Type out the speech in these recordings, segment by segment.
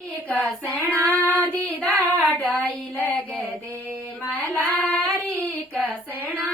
कसणा दिदा dye लगदे Malari कसणा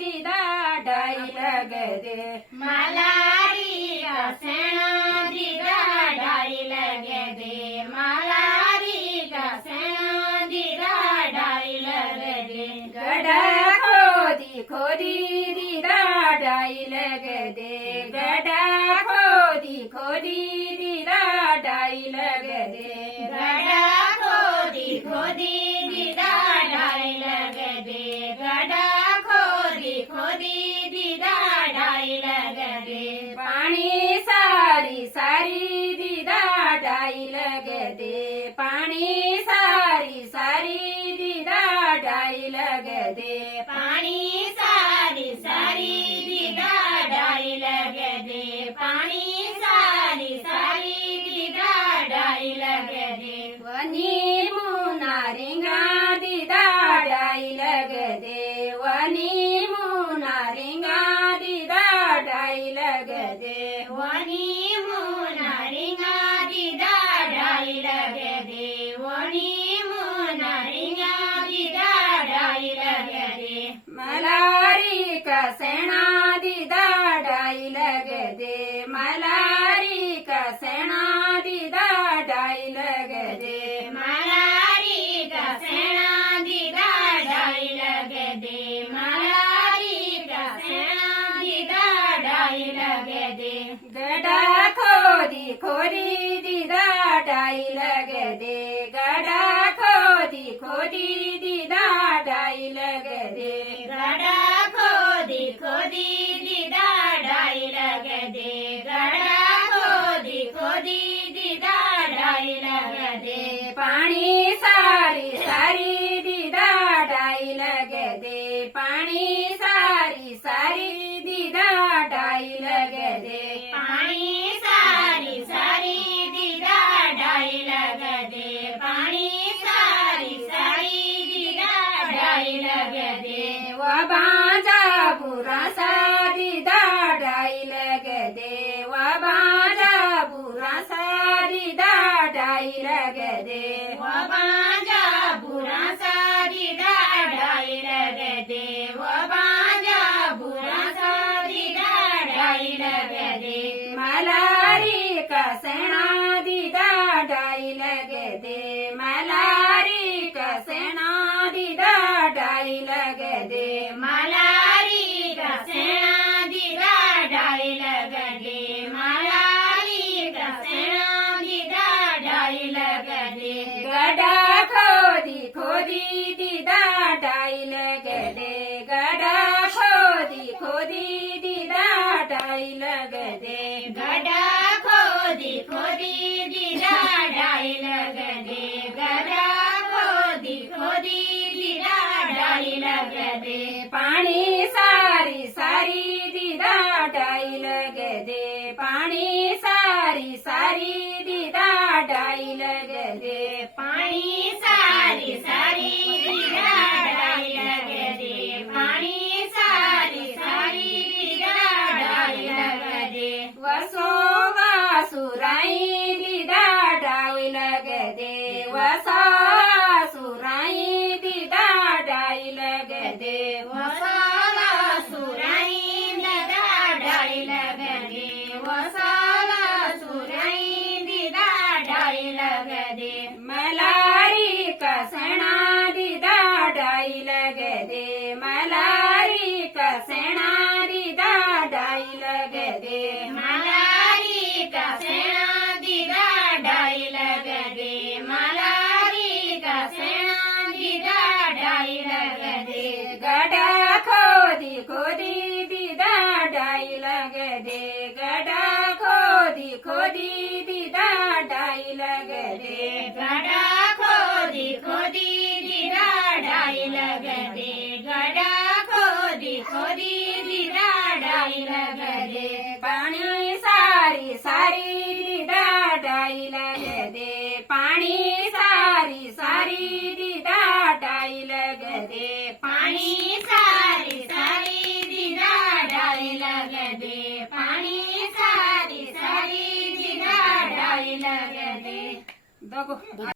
दिदा dye लगदे Malari कसणा दिदा dye लगदे मलारी कसणा दिदा डाई लगदे गडा खोदी खोदी दिदा डाई लगदे गडा खोदी खोदी दिदा डाई लगदे गडा खोदी खोदी दिदा डाई लगदे गडा खोदी खोदी दिदा डाई लगदे पाणी सारी सारी दिदा डाई लगदे पाणी सारी सारी दिदा डाई लगदे पाणी सारी सारी दिदा डाई लगदे पाणी सारी सारी दिदा डाई लगदे वनी मुनारिंगा दिदा डाई लगदे वनी मुनारिंगा दिदा डाई लगदे वनी मुनारिंगा दिदा डाई लगदे वनी मुनारिंगा दिदा डाई लगदे मलारी कसणा दिदा डाई लगदे मलारी कसणा दिदा डाई लगदे मलारी कसणा दिदा डाई लगदे मलारी कसणा दिदा डाई लगदे गडा खोदी खोदी दिदा डाई लगदे गडा खोदी खोदी दिदा डाई लगदे गडा खोदी खोदी दिदा डाई लगदे गडा खोदी खोदी दिदा डाई लगदे पाणी सारी सारी दिदा डाई लगदे पाणी सारी सारी दिदा डाई लगदे पाणी सारी सारी दिदा डाई लगदे पाणी सारी सारी दिदा डाई लगदे व बाजा बुरा सारी दा डाई लगदे व बाजा बुरा सारी दा डाई लगदे व बाजा बुरा सारी दा डाई लगदे व बाजा बुरा सारी दा डाई लगदे मलारी कसणा दिदा डाई लगदे मलारी कसणा दिदा डाई लगदे मलारी कसणा दिदा डाई लगदे मलारी कसणा दिदा डाई लगदे गडा खोदी खोदी दिदा डाई लगदे गडा खोदी खोदी दिदा डाई लगदे गडा खोदी खोदी दिदा डाई लगदे गडा खोदी खोदी दिदा डाई लगदे पाणी सारी सारी दिदा डाई लगदे पाणी सारी सारी दिदा डाई लगदे पाणी सारी सारी दिदा डाई लगदे पाणी सारी सारी दिदा डाई लगदे वसो वासुराई दिदा डाई लगदे वसा सुराई दिदा डाई लगदे वसाला सुराई दिदा डाई लगदे वसाला सुराई दिदा डाई लगदे मलारी कसणा दिदा डाई लगदे मलारी कसणा दिदा डाई लगदे मलारी कसणा दिदा डाई लगदे मलारी कसणा दिदा डाई लगदे गडा खोदी खोदी दिदा डाई लगदे गडा खोदी खोदी दिदा डाई लगदे गडा खोदी खोदी दिदा डाई लगदे गडा खोदी खोदी दिदा डाई लगदे पाणी सारी सारी दिदा डाई लगदे पाणी सारी सारी दिदा डाई लगदे पाणी सारी सारी दिदा डाई लगदे पाणी सारी सारी दिदा डाई लगदे दगड नको